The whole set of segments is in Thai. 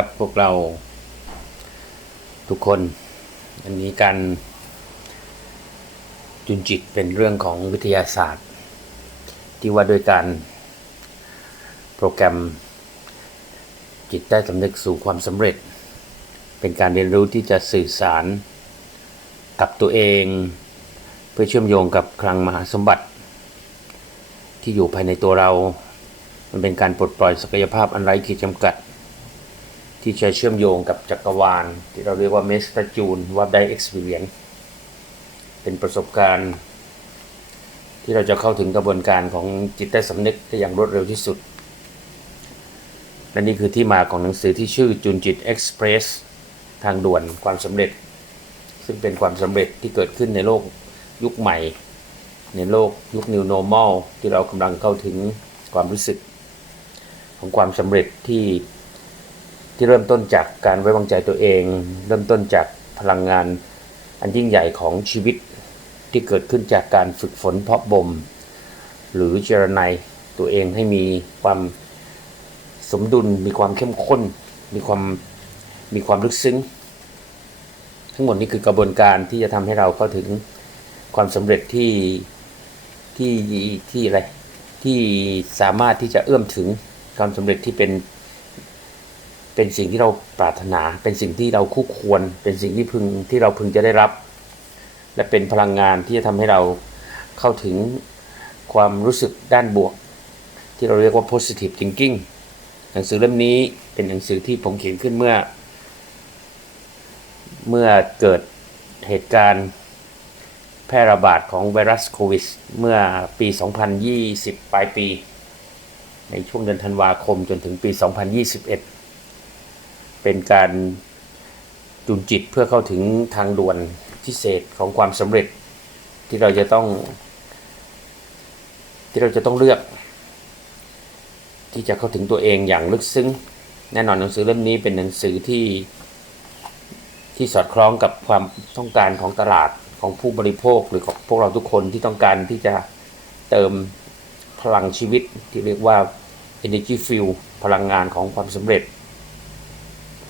ครับพวกเราทุกคน อันนี้การจุนจิตเป็นเรื่องของวิทยาศาสตร์ ที่ว่าโดยการโปรแกรมจิตใต้สำนึกสู่ความสำเร็จ เป็นการเรียนรู้ที่จะสื่อสารกับตัวเอง เพื่อเชื่อมโยงกับคลังมหาสมบัติ ที่อยู่ภายในตัวเรา มันเป็นการปลดปล่อยศักยภาพอันไร้ขีดจำกัด ที่จะเชื่อมโยงกับจักรวาล ที่เราเรียกว่าเมสตาจูนวับไดเอ็กซ์เพรียนเป็นประสบการณ์ ที่เราจะเข้าถึงกระบวนการของจิตใต้สำนึกได้อย่างรวดเร็วที่สุด และนี่คือที่มาของหนังสือที่ชื่อจุนจิตเอ็กซ์เพรสทางด่วนความสำเร็จ ซึ่งเป็นความสำเร็จที่เกิดขึ้นในโลกยุคใหม่ ในโลกยุค New Normal ที่เรากำลังเข้าถึงความรู้สึก ของความสำเร็จที่ ที่เริ่มต้นจากการไว้วางใจตัวเอง เริ่มต้นจากพลังงานอันยิ่งใหญ่ของชีวิตที่เกิดขึ้นจากการฝึกฝนเพาะบ่มหรือเจรไนยตัวเองให้มีความสมดุล มีความเข้มข้น มีความมีความลึกซึ้ง ทั้งหมดนี้คือกระบวนการที่จะทำให้เราเข้าถึงความสำเร็จที่ที่ที่อะไรที่สามารถที่จะเอื้อมถึงความสำเร็จที่เป็น เป็นสิ่งที่เราปรารถนา เป็นสิ่งที่เราคู่ควร เป็นสิ่งที่พึงที่เราพึงจะได้รับ และเป็นพลังงานที่จะทำให้เราเข้าถึงความรู้สึกด้านบวก ที่เราเรียกว่า positive thinking หนังสือเล่มนี้เป็นหนังสือที่ผมเขียนขึ้นเมื่อ เมื่อเกิดเหตุการณ์แพร่ระบาดของไวรัสโควิดเมื่อปี 2020 ปลายปี ในช่วงเดือนธันวาคมจนถึงปี 2021 เป็นการจูนจิตเพื่อเข้าถึงทางด่วนพิเศษของความสำเร็จที่เราจะต้อง ที่เราจะต้องเลือก ที่จะเข้าถึงตัวเองอย่างลึกซึ้ง แน่นอนหนังสือเล่มนี้เป็นหนังสือที่ที่สอดคล้องกับความต้องการของตลาดของผู้บริโภคหรือของพวกเราทุกคนที่ต้องการที่จะเติมพลังชีวิตที่เรียกว่า energy fuel พลังงานของความสำเร็จ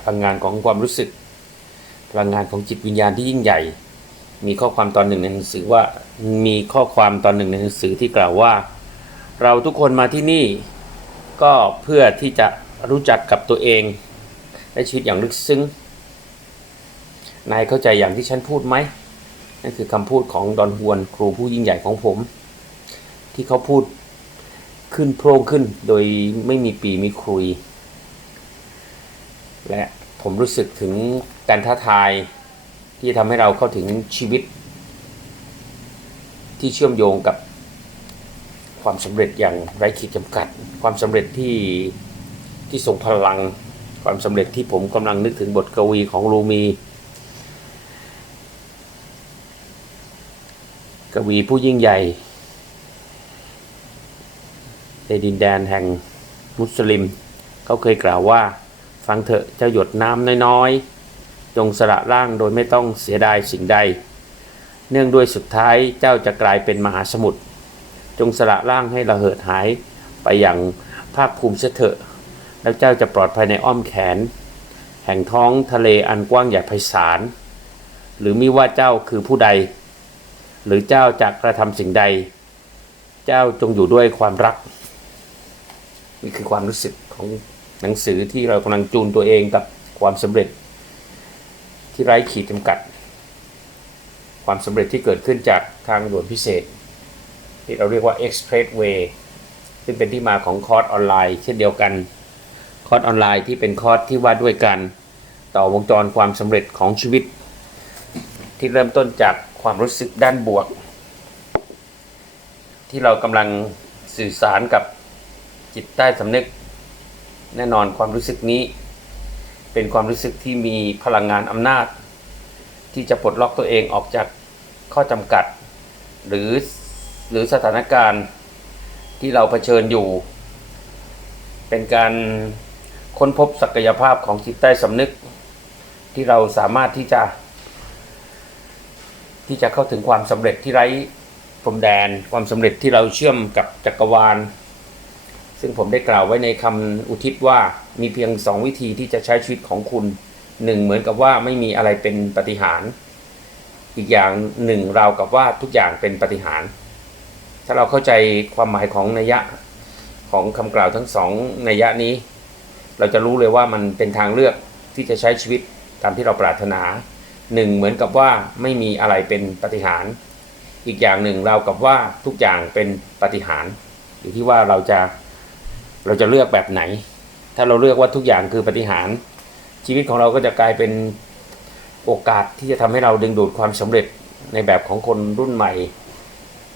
พลังงานของความรู้สึก พลังงานของจิตวิญญาณที่ยิ่งใหญ่ มีข้อความตอนหนึ่งในหนังสือว่ามีข้อความตอนหนึ่งในหนังสือที่กล่าวว่า เราทุกคนมาที่นี่ก็เพื่อที่จะรู้จักกับตัวเองและชีวิตอย่างลึกซึ้งนายเข้าใจอย่างที่ฉันพูดไหมนั่นคือคำพูดของดอนฮวนครูผู้ยิ่งใหญ่ของผม ที่เขาพูดขึ้นโพร่งขึ้นโดยไม่มีปีมีคุย และ ผมรู้สึกถึงการท้าทายที่ทำให้เราเข้าถึงชีวิต ที่เชื่อมโยงกับความสำเร็จอย่างไร้ขีดจำกัด ความสำเร็จที่ที่ทรงพลัง ความสำเร็จที่ผมกำลังนึกถึงบทกวีของรูมี กวีผู้ยิ่งใหญ่ ในดินแดนแห่งมุสลิม เขาเคยกล่าวว่า ฟังเถอะเจ้าหยดน้ำน้อยๆจงสละร่างโดยไม่ต้องเสียดายสิ่งใด เนื่องด้วยสุดท้ายเจ้าจะกลายเป็นมหาสมุทรจงสละร่างให้ระเหิดหายไปอย่างภาคภูมิเสยเถอะ แล้วเจ้าจะปลอดภัยในอ้อมแขน แห่งท้องทะเลอันกว้างใหญ่ไพศาลหรือมิว่าเจ้าคือผู้ใด หรือเจ้าจะกระทำสิ่งใด เจ้าจงอยู่ด้วยความรัก นี่คือความรู้สึกของ หนังสือที่เรากำลังจูนตัวเองกับความสำเร็จ ที่ไร้ขีดจำกัด ความสำเร็จที่เกิดขึ้นจากทางด่วนพิเศษ ที่เราเรียกว่า expressway ซึ่งเป็นที่มาของคอร์สออนไลน์ เช่นเดียวกัน คอร์สออนไลน์ที่เป็นคอร์สที่ว่าด้วยกันต่อวงจรความสำเร็จของชีวิต ที่เริ่มต้นจากความรู้สึกด้านบวก ที่เรากำลังสื่อสารกับจิตใต้สำนึก แน่นอนความรู้สึกนี้ เป็นความรู้สึกที่มีพลังงานอำนาจ ที่จะปลดล็อกตัวเองออกจากข้อจำกัด หรือหรือสถานการณ์ที่เราเผชิญอยู่ เป็นการค้นพบศักยภาพของจิตใต้สำนึก ที่เราสามารถที่จะ ที่จะเข้าถึงความสำเร็จที่ไร้พรมแดน ความสำเร็จที่เราเชื่อมกับจักรวาล ซึ่งผมได้กล่าวไว้ในคำอุทิศว่ามีเพียงสองวิธีที่จะใช้ชีวิตของคุณหนึ่งเหมือนกับว่าไม่มีอะไรเป็นปฏิหาร อีกอย่างหนึ่งราวกับว่าทุกอย่างเป็นปฏิหาร ถ้าเราเข้าใจความหมายของนัยยะของคำกล่าวทั้งสองนัยยะนี้ เราจะรู้เลยว่ามันเป็นทางเลือกที่จะใช้ชีวิตตามที่เราปรารถนาหนึ่งเหมือนกับว่าไม่มีอะไรเป็นปฏิหาร อีกอย่างหนึ่งเราวกับว่าทุกอย่างเป็นปฏิหารอยู่ที่ว่าเราจะ เราจะเลือกแบบไหน ถ้าเราเลือกว่าทุกอย่างคือปฏิหารชีวิตของเราก็จะกลายเป็นโอกาสที่จะทำให้เราดึงดูดความสำเร็จในแบบของคนรุ่นใหม่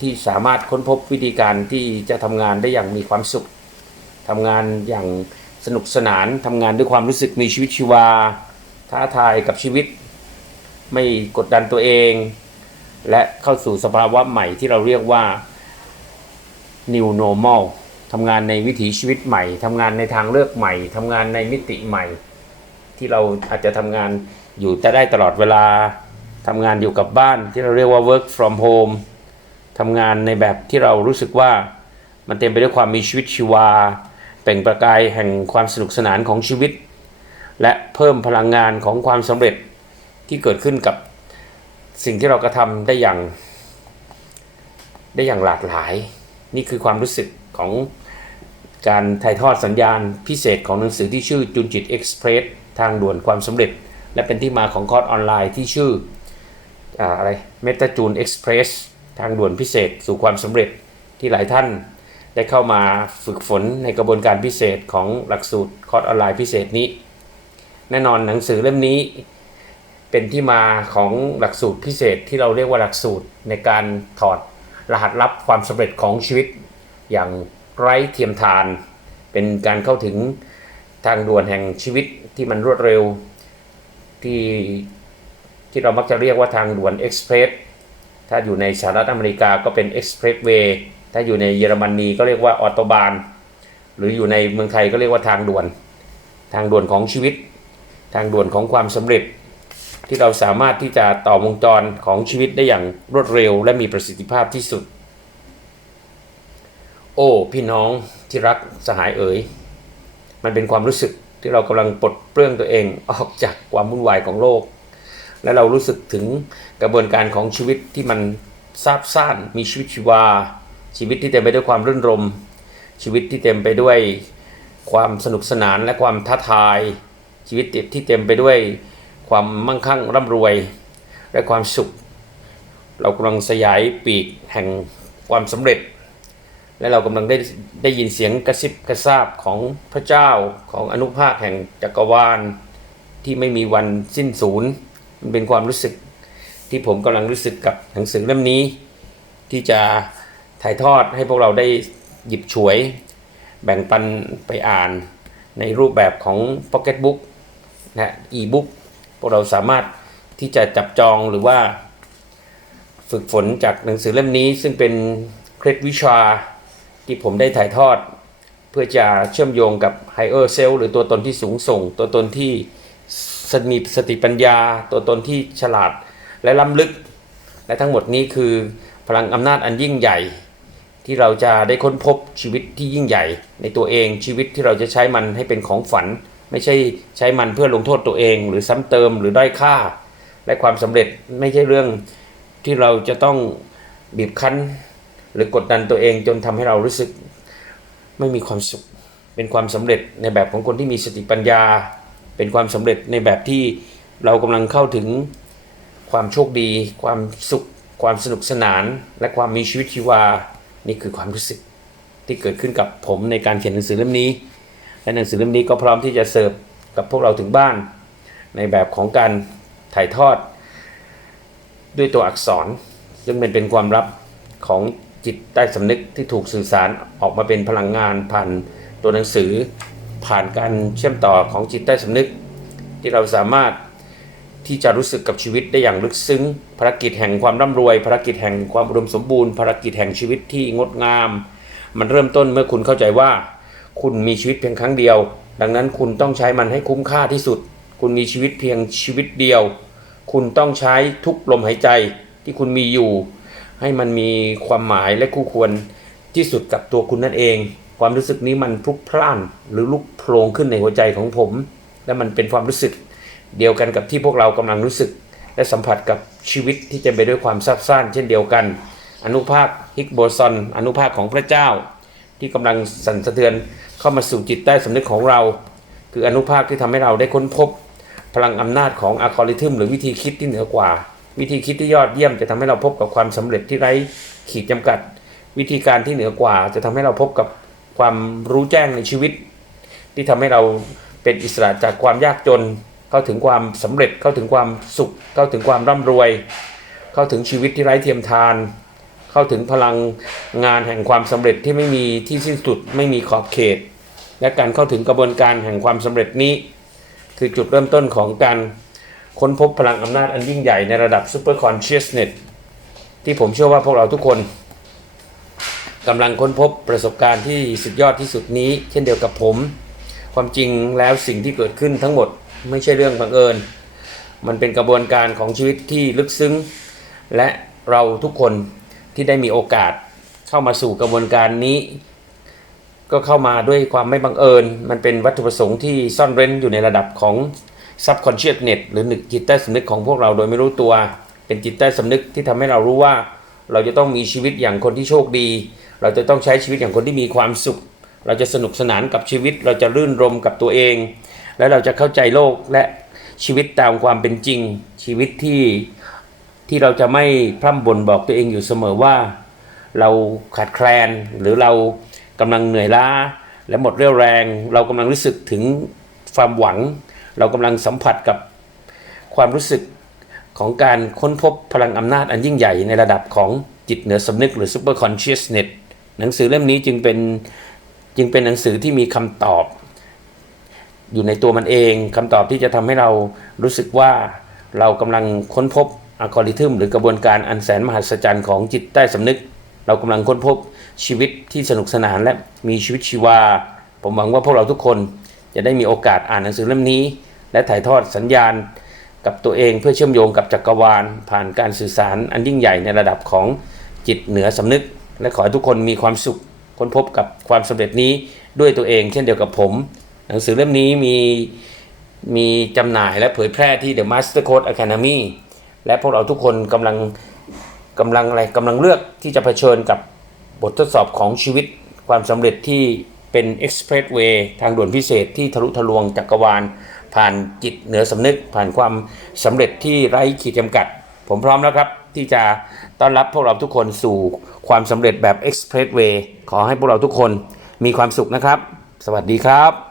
ที่สามารถค้นพบวิธีการที่จะทำงานได้อย่างมีความสุขทำงานอย่างสนุกสนานทำงานด้วยความรู้สึกมีชีวิตชีวา ท้าทายกับชีวิต ไม่กดดันตัวเอง และเข้าสู่สภาวะใหม่ที่เราเรียกว่า new normal ทำงานในวิถีชีวิตใหม่ทำงานในทางเลือกใหม่ทำงานในมิติใหม่ ที่เราอาจจะทำงานอยู่แต่ได้ตลอดเวลาทำงานอยู่กับบ้านที่เราเรียกว่า work from home ทำงานในแบบที่เรารู้สึกว่ามันเต็มไปด้วยความมีชีวิตชีวาเปล่งประกายแห่งความสนุกสนานของชีวิต และเพิ่มพลังงานของความสำเร็จที่เกิดขึ้นกับสิ่งที่เรากระทำได้อย่าง ได้อย่างหลากหลาย นี่คือความรู้สึกของการถ่ายทอดสัญญาณพิเศษของหนังสือที่ชื่อจุนจิตเอ็กซ์เพรสทางด่วนความสำเร็จ และเป็นที่มาของคอร์สออนไลน์ที่ชื่ออาอะไรเมตาจูนเอ็กซ์เพรสทางด่วนพิเศษสู่ความสำเร็จที่หลายท่านได้เข้ามาฝึกฝนในกระบวนการพิเศษของหลักสูตรคอร์สออนไลน์พิเศษนี้ แน่นอนหนังสือเล่มนี้เป็นที่มาของหลักสูตรพิเศษที่เราเรียกว่าหลักสูตรในการถอด รหัสลับความสำเร็จของชีวิต อย่างไร้เทียมทาน เป็นการเข้าถึงทางด่วนแห่งชีวิตที่มันรวดเร็ว ที่ที่เรามักจะเรียกว่าทางด่วนเอ็กซ์เพรสถ้าอยู่ในสหรัฐอเมริกาก็เป็นเอ็กซ์เพรสเวย์ถ้าอยู่ในเยอรมนีก็เรียกว่าออโตบานหรืออยู่ในเมืองไทยก็เรียกว่าทางด่วน ทางด่วนของชีวิต ทางด่วนของความสำเร็จ ที่เราสามารถที่จะต่อวงจรของชีวิตได้อย่างรวดเร็วและมีประสิทธิภาพที่สุด โอ้ พี่น้องที่รักสหายเอ๋ย มันเป็นความรู้สึกที่เรากำลังปลดเปลื้องตัวเองออกจากความวุ่นวายของโลก และเรารู้สึกถึงกระบวนการของชีวิตที่มันซาบซ่านมีชีวิตชีวา ชีวิตที่เต็มไปด้วยความรื่นรม ชีวิตที่เต็มไปด้วยความสนุกสนานและความท้าทาย ชีวิตที่เต็มไปด้วย ความมั่งคั่งร่ำรวย และความสุข เรากำลังสยายปีกแห่งความสำเร็จ และเรากำลังได้ได้ยินเสียงกระซิบกระซาบของพระเจ้าของอนุภาคแห่งจักรวาลที่ไม่มีวันสิ้นสูญมันเป็นความรู้สึกที่ผมกำลังรู้สึกกับหนังสือเล่มนี้ ที่จะถ่ายทอดให้พวกเราได้หยิบฉวย แบ่งปันไปอ่านในรูปแบบของ Pocket Book นะอีบุ๊ก พวกเราสามารถที่จะจับจองหรือว่าฝึกฝนจากหนังสือเล่มนี้ ซึ่งเป็นเคล็ดวิชาที่ผมได้ถ่ายทอด เพื่อจะเชื่อมโยงกับ Higher Self หรือตัวตนที่สูงส่ง ตัวตนที่มีสติปัญญา ตัวตนที่ฉลาดและล้ำลึก และทั้งหมดนี้คือพลังอำนาจอันยิ่งใหญ่ ที่เราจะได้ค้นพบชีวิตที่ยิ่งใหญ่ ในตัวเองชีวิตที่เราจะใช้มันให้เป็นของฝัน ไม่ใช่ใช้มันเพื่อลงโทษตัวเอง หรือซ้ำเติมหรือด้อยค่า และความสำเร็จไม่ใช่เรื่องที่เราจะต้องบีบคั้น หรือกดดันตัวเองจนทำให้เรารู้สึกไม่มีความสุข เป็นความสำเร็จในแบบของคนที่มีสติปัญญา เป็นความสำเร็จในแบบที่เรากำลังเข้าถึงความโชคดี ความสุข ความสนุกสนาน และความมีชีวิตชีวา นี่คือความรู้สึกที่เกิดขึ้นกับผมในการเขียนหนังสือเล่มนี้ และหนังสือเล่มนี้ก็พร้อมที่จะเสิร์ฟกับพวกเราถึงบ้าน ในแบบของการถ่ายทอด ด้วยตัวอักษร ซึ่งเป็นเป็นความลับของจิตใต้สำนึกที่ถูกสื่อสารออกมาเป็นพลังงานผ่านตัวหนังสือ ผ่านการเชื่อมต่อของจิตใต้สำนึก ที่เราสามารถที่จะรู้สึกกับชีวิตได้อย่างลึกซึ้งภารกิจแห่งความร่ำรวยภารกิจแห่งความอุดมสมบูรณ์ภารกิจแห่งชีวิตที่งดงาม มันเริ่มต้นเมื่อคุณเข้าใจว่า คุณมีชีวิตเพียงครั้งเดียว ดังนั้นคุณต้องใช้มันให้คุ้มค่าที่สุด คุณมีชีวิตเพียงชีวิตเดียว คุณต้องใช้ทุกลมหายใจที่คุณมีอยู่ ให้มันมีความหมายและคู่ควรที่สุดกับตัวคุณนั่นเอง ความรู้สึกนี้มันพลุกพล่านหรือลุกโพลงขึ้นในหัวใจของผม และมันเป็นความรู้สึกเดียวกันกับที่พวกเรากำลังรู้สึก และสัมผัสกับชีวิตที่เต็มไปด้วยความซับซ้อนเช่นเดียวกัน อนุภาคฮิกโบซอนอนุภาคของพระเจ้า ที่กำลังสั่นสะเทือน เข้ามาสู่จิตใต้สำนึกของเรา คืออนุภาคที่ทำให้เราได้ค้นพบ พลังอำนาจของอัลกอริทึมหรือวิธีคิดที่เหนือกว่า วิธีคิดที่ยอดเยี่ยมจะทำให้เราพบกับความสำเร็จที่ไร้ขีดจำกัด วิธีการที่เหนือกว่า จะทำให้เราพบกับความรู้แจ้งในชีวิต ที่ทำให้เราเป็นอิสระจากความยากจน เข้าถึงความสำเร็จเข้าถึงความสุข เข้าถึงความร่ำรวย เข้าถึงชีวิตที่ไร้เทียมทาน เข้าถึงพลังงานแห่งความสำเร็จที่ไม่มีที่สิ้นสุดไม่มีขอบเขต และการเข้าถึงกระบวนการแห่งความสำเร็จนี้ คือจุดเริ่มต้นของการค้นพบพลังอำนาจอันยิ่งใหญ่ในระดับ Super Consciousness ที่ผมเชื่อว่าพวกเราทุกคนกำลังค้นพบประสบการณ์ที่สุดยอดที่สุดนี้ เช่นเดียวกับผม ความจริงแล้วสิ่งที่เกิดขึ้นทั้งหมดไม่ใช่เรื่องบังเอิญ มันเป็นกระบวนการของชีวิตที่ลึกซึ้ง และเราทุกคน ที่ได้มีโอกาสเข้ามาสู่กระบวนการนี้ ก็เข้ามาด้วยความไม่บังเอิญ มันเป็นวัตถุประสงค์ที่ซ่อนเร้นอยู่ในระดับของ subconsciousness หรือนึกจิตใต้สำนึกของพวกเราโดยไม่รู้ตัว เป็นจิตใต้สำนึกที่ทำให้เรารู้ว่า เราจะต้องมีชีวิตอย่างคนที่โชคดี เราจะต้องใช้ชีวิตอย่างคนที่มีความสุข เราจะสนุกสนานกับชีวิต เราจะรื่นรมกับตัวเอง และเราจะเข้าใจโลกและชีวิตตามความเป็นจริง ชีวิตที่ ที่เราจะไม่พร่ำบ่นบอกตัวเองอยู่เสมอว่า เราขาดแคลนหรือเรากำลังเหนื่อยล้า และหมดเรี่ยวแรง เรากำลังรู้สึกถึงความหวัง เรากำลังสัมผัสกับความรู้สึกของการค้นพบพลังอำนาจอันยิ่งใหญ่ในระดับของจิตเหนือสำนึกหรือ super consciousness หนังสือเล่มนี้จึงเป็นจึงเป็นหนังสือที่มีคำตอบ อยู่ในตัวมันเองคำตอบที่จะทำให้เรารู้สึกว่าเรากำลังค้นพบ อัลกอริทึมหรือกระบวนการอันแสนมหัศจรรย์ของจิตใต้สำนึก เรากำลังค้นพบชีวิตที่สนุกสนานและมีชีวิตชีวา ผมหวังว่าพวกเราทุกคนจะได้มีโอกาสอ่านหนังสือเล่มนี้ และถ่ายทอดสัญญาณ กับตัวเองเพื่อเชื่อมโยงกับจักรวาล ผ่านการสื่อสารอันยิ่งใหญ่ในระดับของจิตเหนือสำนึก และขอให้ทุกคนมีความสุขค้นพบกับความสำเร็จนี้ด้วยตัวเองเช่นเดียวกับผม หนังสือเล่มนี้มีมีจำหน่ายและเผยแพร่ที่ The Master Code Academy และพวกเราทุกคนกำลังกำลังอะไรกำลังเลือกที่จะเผชิญกับบททดสอบของชีวิตความสำเร็จที่เป็น Expressway ทางด่วนพิเศษที่ทะลุทะลวงจักรวาล ผ่านจิตเหนือสำนึก ผ่านความสำเร็จที่ไร้ขีดจำกัด ผมพร้อมแล้วครับที่จะต้อนรับพวกเราทุกคนสู่ความสำเร็จแบบ Expressway ขอให้พวกเราทุกคนมีความสุขนะครับ สวัสดีครับ